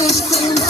Christmas.